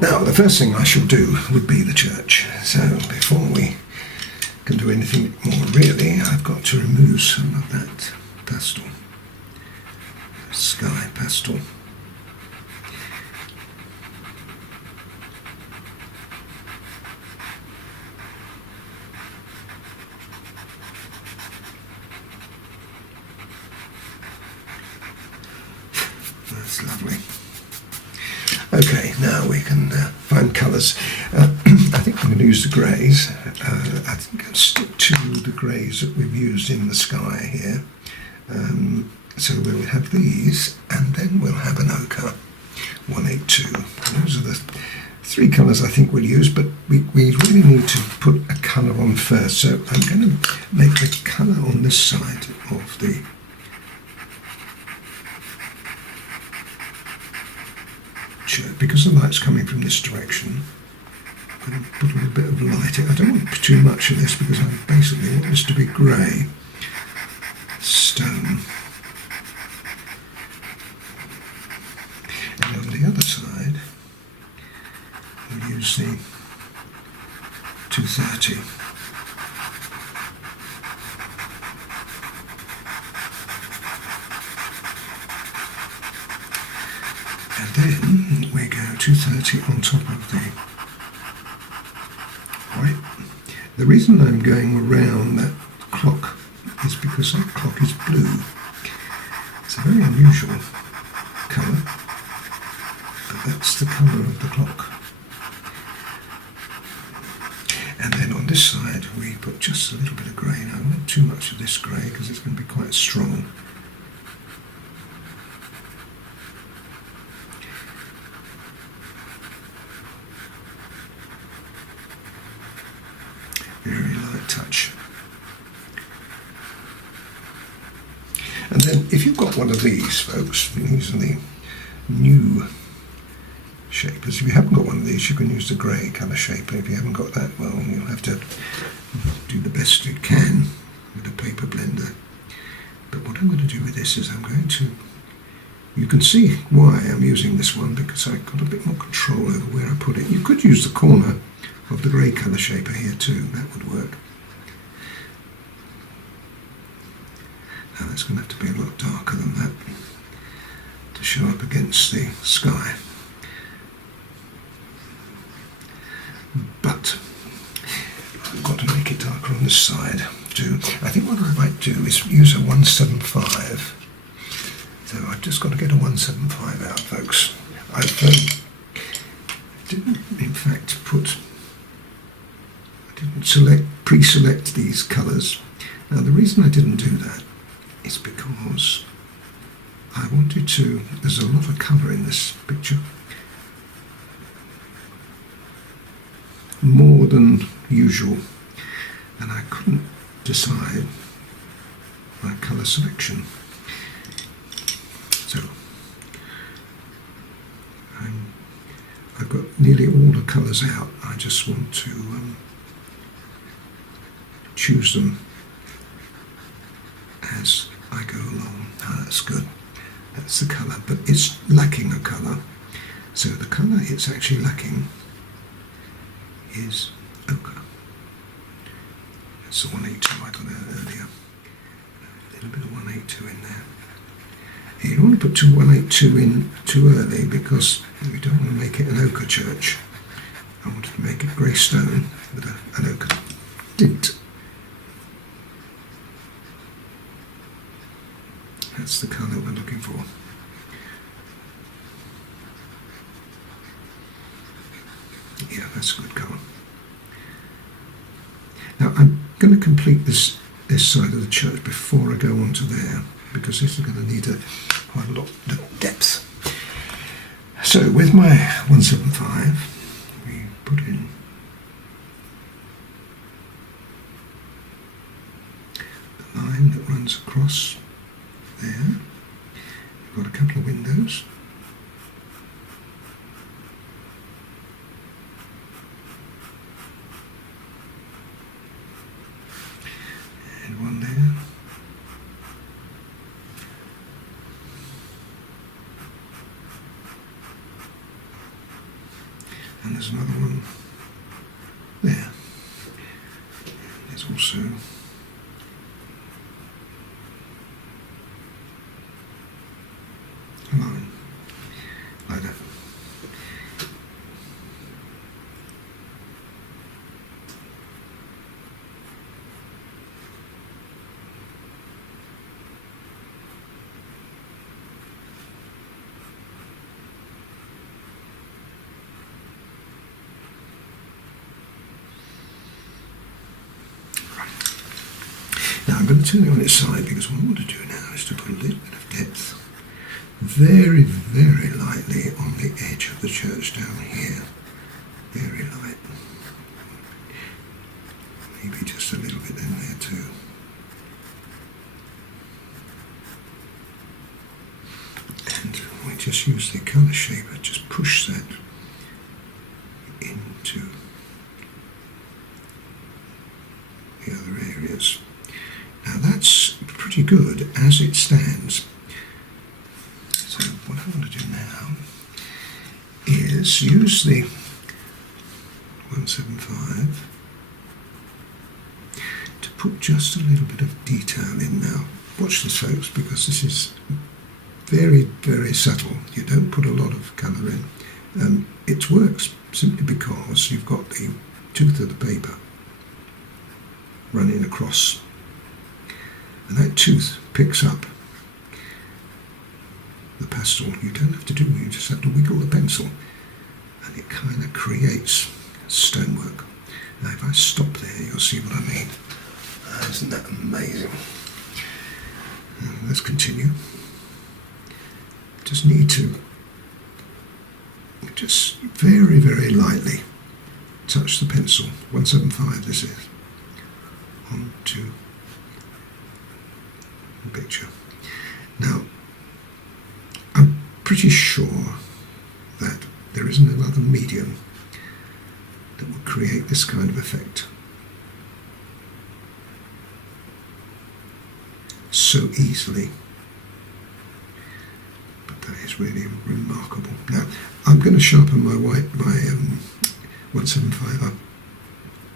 Now, the first thing I shall do would be the church. So before we can do anything more really, I've got to remove some of that pastel, sky pastel. That's lovely. Okay, now we can find colours. I think I'm going to use the greys. I think I'll stick to the greys that we've used in the sky here. So we'll have these, and then we'll have an ochre, 182. Those are the three colours I think we'll use, but we really need to put a colour on first. So I'm going to make the colour on this side of the church, because the light's coming from this direction. I'm going to put a little bit of light in. I don't want too much of this because I basically want this to be grey stone. And on the other side, we'll use the 230. And then we go 230 on top of the white. The reason I'm going around that clock is because that clock is blue. It's a very unusual colour, but that's the colour of the clock. And then on this side we put just a little bit of grey. Now, not too much of this grey because it's going to be quite strong. Very light touch. And then if you've got one of these, folks, these are the new shapers. If you haven't got one of these, you can use the grey colour shaper. If you haven't got that, well, you'll have to do the best you can with a paper blender. But what I'm going to do with this is I'm going to, you can see why I'm using this one, because I've got a bit more control over where I put it. You could use the corner of the grey colour shaper here too, that would work. Now that's going to have to be a lot darker than that to show up against the sky. But I've got to make it darker on this side too. I think what I might do is use a 175. So I've just got to get a 175 out, folks. I didn't in fact pre-select these colours. Now the reason I didn't do that is because I wanted to, there's a lot of colour in this picture, more than usual, and I couldn't decide my colour selection. So I've got nearly all the colours out. I just want to choose them as I go along. Ah, that's good. That's the colour, but it's lacking a colour. So the colour it's actually lacking is ochre. That's the 182 I got out earlier. A little bit of 182 in there. You don't want to put 182 in too early because we don't want to make it an ochre church. I wanted to make it grey stone with an ochre tint. That's the colour we're looking for. Yeah, that's a good colour. Now I'm going to complete this side of the church before I go on to there, because this is going to need quite a lot of depth. So with my 175, we put in the line that runs across there. We've got a couple of windows. And one there. also a line like that. Now I'm going to turn it on its side because what I want to do now is to put a little bit of depth very, very lightly on the edge of the church down here. Very light. Maybe just a little bit in there too. And we just use the colour shaper, just push that into the other areas. Now that's pretty good as it stands. So what I want to do now is use the 175 to put just a little bit of detail in now. Watch this, folks, because this is very, very subtle. You don't put a lot of colour in. It works simply because you've got the tooth of the paper running across, and that tooth picks up the pastel. You don't have to do it, you just have to wiggle the pencil and it kind of creates stonework. Now if I stop there you'll see what I mean. Isn't that amazing? Let's continue. Just need to just very, very lightly touch the pencil, 175 this is, onto the picture. Now I'm pretty sure that there isn't another medium that will create this kind of effect so easily. But that is really remarkable. Now I'm going to sharpen my 175 up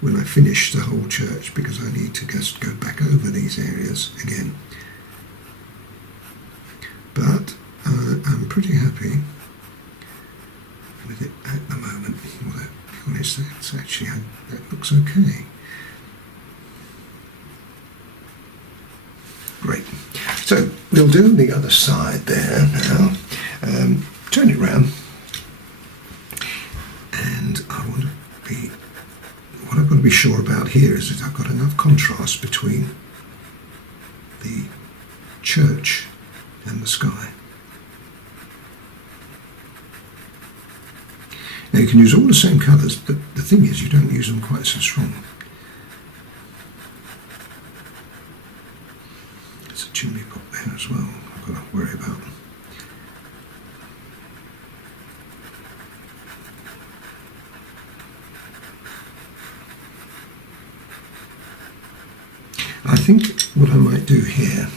when I finish the whole church, because I need to just go back over these areas again. But I'm pretty happy with it at the moment. Although, to be honest, that's actually, that looks okay. Great. So we'll do the other side there now. Turn it round, and I want to be. What I've got to be sure about here is that I've got enough contrast between the church and the sky. Now you can use all the same colours, but the thing is you don't use them quite so strong. There's a chimney pot there as well I've got to worry about. I think what I might do here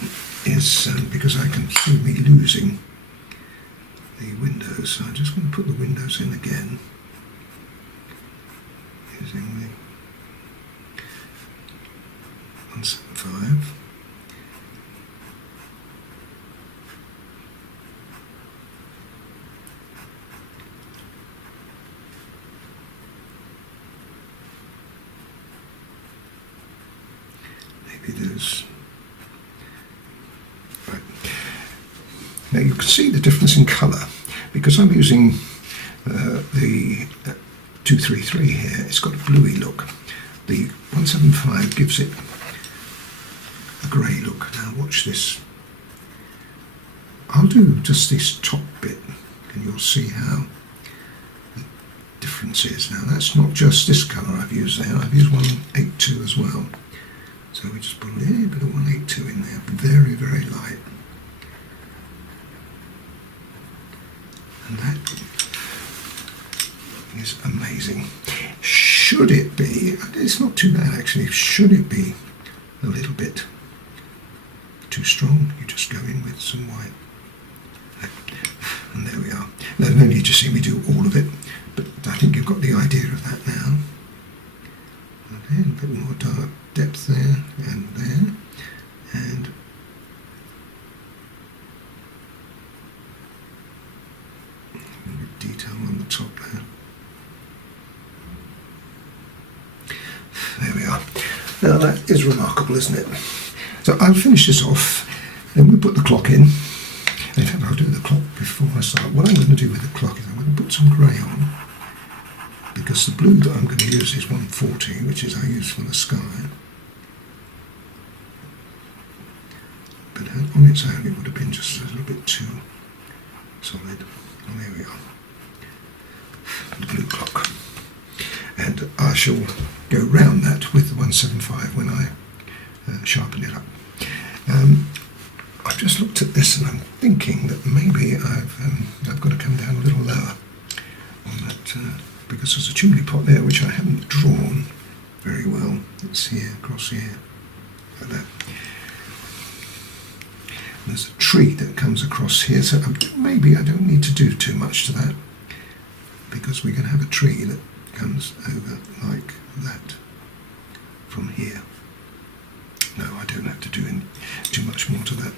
is, because I can see me losing the windows, so I'm just going to put the windows in again using the 175. There's right. Now you can see the difference in colour because I'm using the 233 here. It's got a bluey look. The 175 gives it a grey look. Now watch this. I'll do just this top bit and you'll see how the difference is. Now that's not just this colour I've used there. I've used 182 as well. So we just put a little bit of 182 in there, very, very light. And that is amazing. Should it be, it's not too bad actually, should it be a little bit too strong, you just go in with some white. And there we are. There's no need to see me do all of it, but I think you've got the idea of that now. And then a bit more dark. depth there, and a bit detail on the top there. There we are. Now that is remarkable, isn't it? So I'll finish this off, then we'll put the clock in. In fact, I'll do the clock before I start. What I'm going to do with the clock is I'm going to put some grey on, because the blue that I'm going to use is 140, which is I use for the sky. But on its own it would have been just a little bit too solid. And there we are. The blue clock. And I shall go round that with the 175 when I sharpen it up. I've just looked at this and I'm thinking that maybe I've got to come down a little lower on that, because there's a chimney pot there which I haven't drawn very well. It's here, across here, like that. And there's a tree that comes across here, so maybe I don't need to do too much to that, because we're going to have a tree that comes over like that from here. No, I don't have to do too much more to that.